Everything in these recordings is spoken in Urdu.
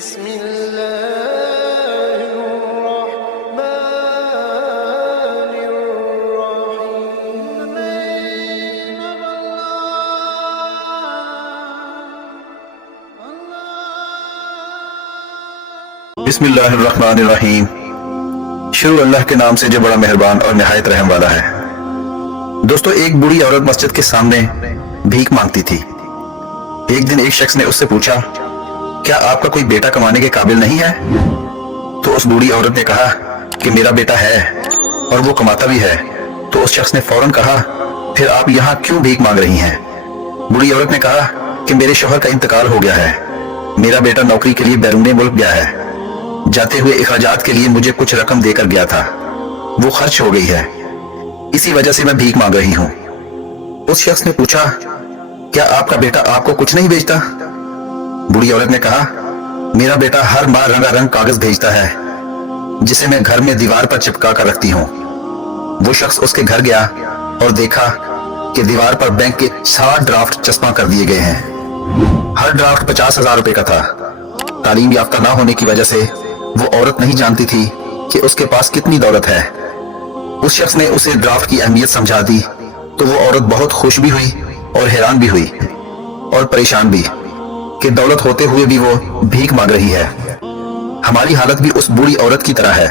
بسم الله الرحمن الرحيم. بسم اللہ الرحمن الرحیم. شروع اللہ کے نام سے جو بڑا مہربان اور نہایت رحم والا ہے. دوستو، ایک بوڑھی عورت مسجد کے سامنے بھیک مانگتی تھی. ایک دن ایک شخص نے اس سے پوچھا، کیا آپ کا کوئی بیٹا کمانے کے قابل نہیں ہے؟ تو اس بوڑھی عورت نے کہا کہ میرا بیٹا ہے اور وہ کماتا بھی ہے. تو اس شخص نے فوراً کہا، پھر آپ یہاں کیوں بھیک مانگ رہی ہیں؟ بوڑھی عورت نے کہا کہ میرے شوہر کا انتقال ہو گیا ہے. میرا بیٹا نوکری کے لیے بیرون ملک گیا ہے. جاتے ہوئے اخراجات کے لیے مجھے کچھ رقم دے کر گیا تھا، وہ خرچ ہو گئی ہے، اسی وجہ سے میں بھیک مانگ رہی ہوں. اس شخص نے پوچھا، کیا آپ کا بیٹا آپ کو کچھ نہیں بھیجتا؟ بوڑھی عورت نے کہا، میرا بیٹا ہر ماہ رنگا رنگ کاغذ بھیجتا ہے جسے میں گھر میں دیوار پر چپکا کر رکھتی ہوں. وہ شخص اس کے گھر گیا اور دیکھا کہ دیوار پر بینک کے 60 ڈرافٹ چسپاں کر دیے گئے ہیں. ہر ڈرافٹ 50,000 روپے کا تھا. تعلیم یافتہ نہ ہونے کی وجہ سے وہ عورت نہیں جانتی تھی کہ اس کے پاس کتنی دولت ہے. اس شخص نے اسے ڈرافٹ کی اہمیت سمجھا دی تو وہ عورت بہت خوش بھی ہوئی اور حیران بھی ہوئی اور پریشان بھی کہ دولت ہوتے ہوئے بھی وہ بھیک مانگ رہی ہے. ہماری حالت بھی اس بوڑھی عورت کی طرح ہے.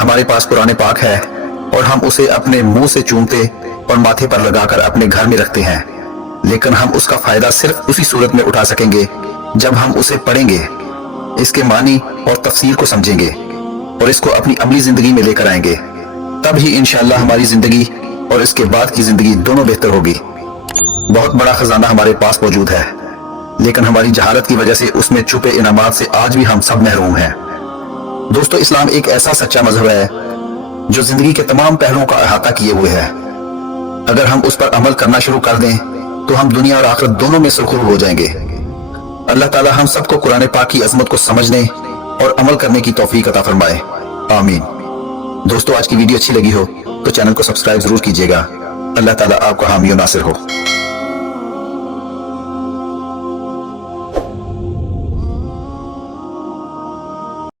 ہمارے پاس قرآن پاک ہے اور ہم اسے اپنے منہ سے چومتے اور ماتھے پر لگا کر اپنے گھر میں رکھتے ہیں، لیکن ہم اس کا فائدہ صرف اسی صورت میں اٹھا سکیں گے جب ہم اسے پڑھیں گے، اس کے معنی اور تفسیر کو سمجھیں گے اور اس کو اپنی عملی زندگی میں لے کر آئیں گے. تب ہی انشاءاللہ ہماری زندگی اور اس کے بعد کی زندگی دونوں بہتر ہوگی. بہت بڑا خزانہ ہمارے پاس موجود ہے، لیکن ہماری جہالت کی وجہ سے اس میں چھپے انعامات سے آج بھی ہم سب محروم ہیں. دوستو، اسلام ایک ایسا سچا مذہب ہے جو زندگی کے تمام پہلوؤں کا احاطہ کیے ہوئے ہے. اگر ہم اس پر عمل کرنا شروع کر دیں تو ہم دنیا اور آخرت دونوں میں سرخرو ہو جائیں گے. اللہ تعالی ہم سب کو قرآن پاک کی عظمت کو سمجھنے اور عمل کرنے کی توفیق عطا فرمائے، آمین. دوستو، آج کی ویڈیو اچھی لگی ہو تو چینل کو سبسکرائب ضرور کیجیے گا. اللہ تعالی آپ کا حامی و ناصر ہو.